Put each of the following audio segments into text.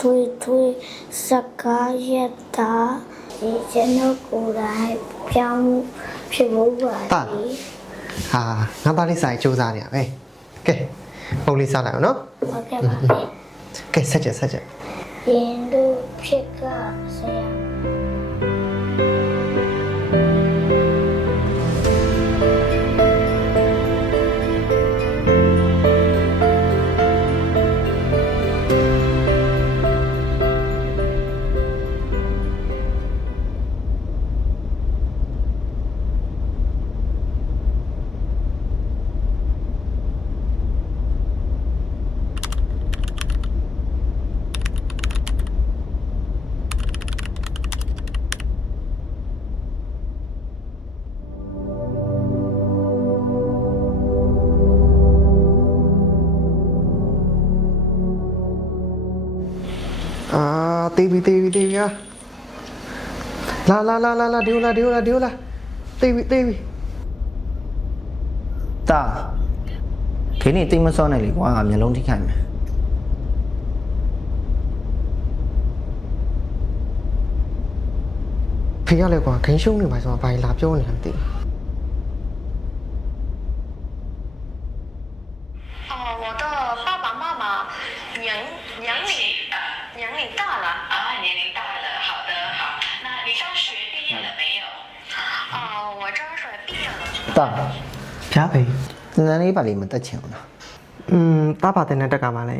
推စကားရတာဒီကျွန်တော်ကိုယ်တိုင်ပြောင်းဖြစ်ဖို့ပါလေ ဟာငါသားလေးစာရေးစူးစမ်းနေရပဲကဲပုံလေးစားလိုက်အောင်နော် ဟုတ်ကဲ့ပါ ကဲဆက်ချက် ရင်တို့ဖြစ်ကဆရာ အာတေးပြီဟာလာဒီလာတေးပြီတာခင်းနေတိတ်မစောနဲ့လေကွာမျက်လုံးထိခိုက်မယ် ဖေရလဲကွာခင်းရှုံးနေပါဆိုတော့ဘာလာပြောနေလဲမသိဘူး 我的爸爸妈妈年龄大了啊，年龄大了，好的好。那你上学毕业了没有？我这是毕业了。 တာ ဖျားဖေ သင်တန်းလေးပါလိမတက်ချင်ဘူးလား တားပါတဲ့နဲ့တက်ကမှာလဲ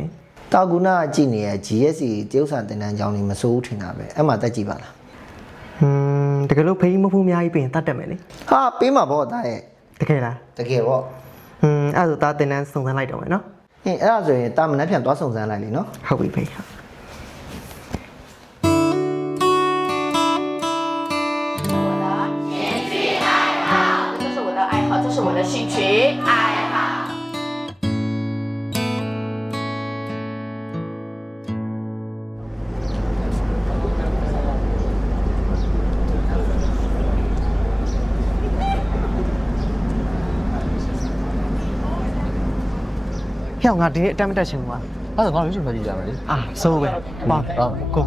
တာကူနာကြည့်နေရ GSC တရုတ်ဆန်သင်တန်းကျောင်းလေးမစိုးဘူးထင်တာပဲအဲ့မှာတက်ကြည့်ပါလား တကယ်လို့ဖေးမဖို့အများကြီးပြင်တတ်တယ်မယ်လေ ဟာပေးမှာပေါ့တာရဲ့ တကယ်လား တကယ်ပေါ့ အဲ့ဒါတားတင်တန်းစုံစမ်းလိုက်တော့မယ်နော် ဟင်အဲ့ဒါဆိုရင်တာမနှက်ပြန်သွားစုံစမ်းလိုက်လေနော် ဟုတ်ပြီဖေဟုတ် 这是我的爱好，这是我的兴趣爱好。 ဟဲ့ငါဒီနေ့အတမ်းမတက်ချင်ဘူးကွာ အဲ့ဒါငါရွှေ့ထွက်ကြည့်ကြမယ်လေ အာစိုးပဲပါကို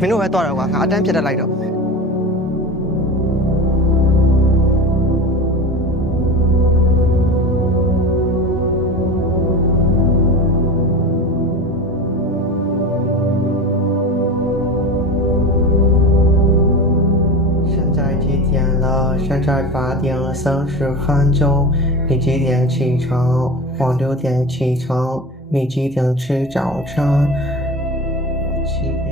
မင်းတို့ပဲတော့တော့ကွာငါအတန်းပြတ်တက်လိုက်တော့ 现在几点了？现在8点30分钟。你几点起床？我6点起床。你几点吃早餐？7点。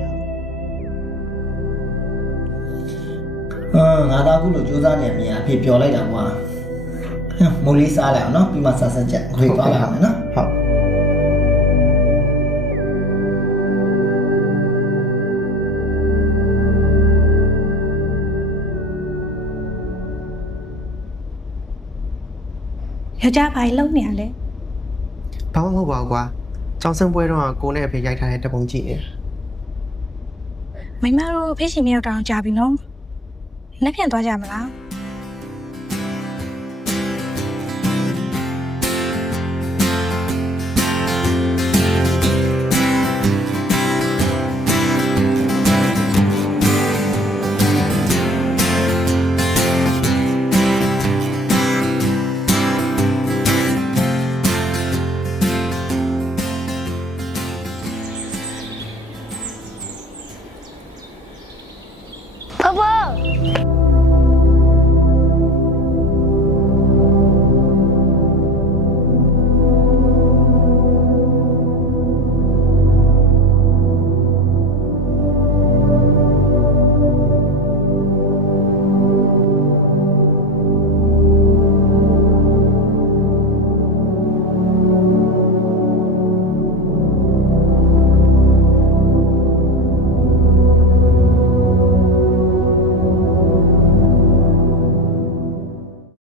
ငါသားခုလိုစူးစမ်းနေမြင်အဖေပြောလိုက်တာကွာမိုးလေးစားလိုက်အောင်နော်ပြီးမှဆက်ဆက်ချက်ခွေသွားလိုက်အောင်နော် ဟုတ် ယောက်ျားဘာလုံးနေရလဲ ဘာမှမဟုတ်ပါဘူးကွာကျောင်းဆင်းပွဲတော့ကိုနဲ့အဖေရိုက်ထားတဲ့တပုံကြည့်နေ မိမတို့ဖေးရှင်မြောက်တောင်ကြာပြီနော်လက်ပြန်သွားကြမလား